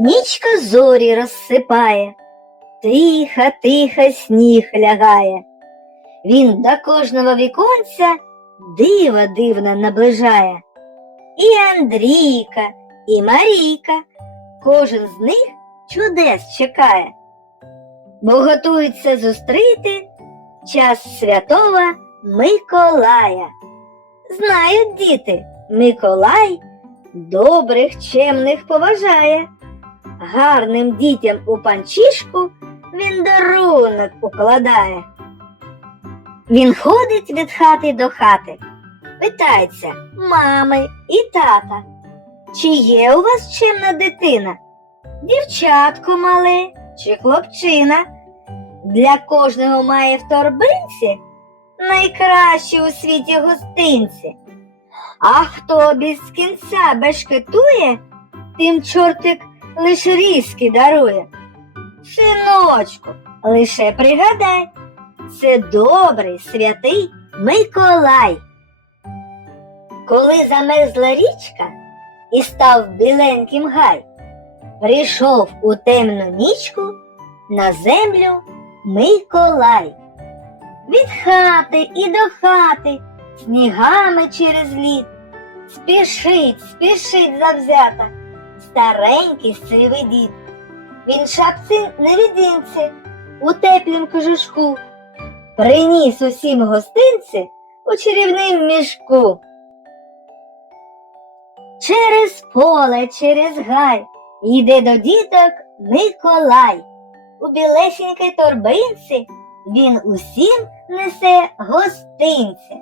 Нічка зорі розсипає, тихо, тихо сніг лягає. Він до кожного віконця дива дивно наближає. І Андрійка, і Марійка, кожен з них чудес чекає, бо готується зустріти час святого Миколая. Знають діти, Миколай добрих, чемних поважає. Гарним дітям у панчішку він дарунок укладає. Він ходить від хати до хати, питається мами і тата, чи є у вас чимна дитина? Дівчатко мале чи хлопчина? Для кожного має в торбинці найкращі у світі гостинці. А хто без кінця бешкетує, тим чортик лиш різки дарує. Синочку, лише пригадай, це добрий святий Миколай. Коли замерзла річка і став біленьким гай, прийшов у темну нічку на землю Миколай. Від хати і до хати, снігами через лід, спішить, спішить завзята, старенький сивий дід. Він шапці невідінці у теплім кожушку, приніс усім гостинці у чарівним мішку. Через поле, через гай йде до діток Миколай. У білесенькій торбинці він усім несе гостинці.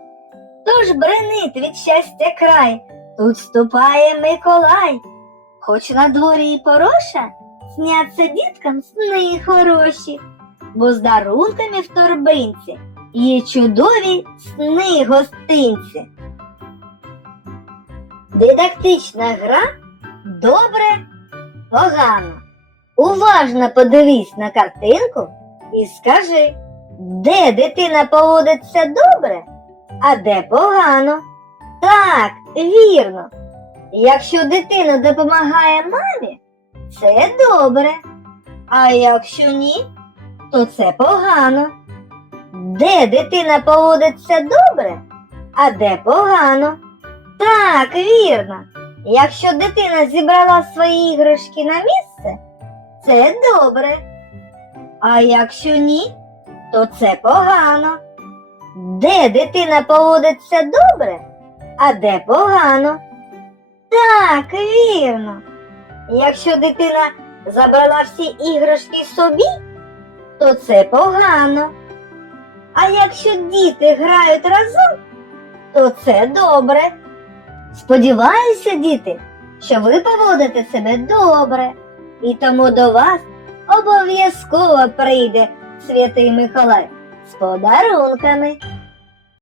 Тож бренить від щастя край, тут ступає Миколай. Хоч на дворі і пороша, сняться діткам сни хороші, бо з дарунками в торбинці є чудові сни гостинці. Дидактична гра добре, погано. Уважно подивись на картинку і скажи, де дитина поводиться добре, а де погано. Так, вірно. Якщо дитина допомагає мамі, це добре. А якщо ні, то це погано. Де дитина поводиться добре, а де погано? Так, вірно. Якщо дитина зібрала свої іграшки на місце, це добре. А якщо ні, то це погано. Де дитина поводиться добре, а де погано? Так, вірно. Якщо дитина забрала всі іграшки собі, то це погано. А якщо діти грають разом, то це добре. Сподіваюся, діти, що ви поводите себе добре, і тому до вас обов'язково прийде святий Миколай з подарунками.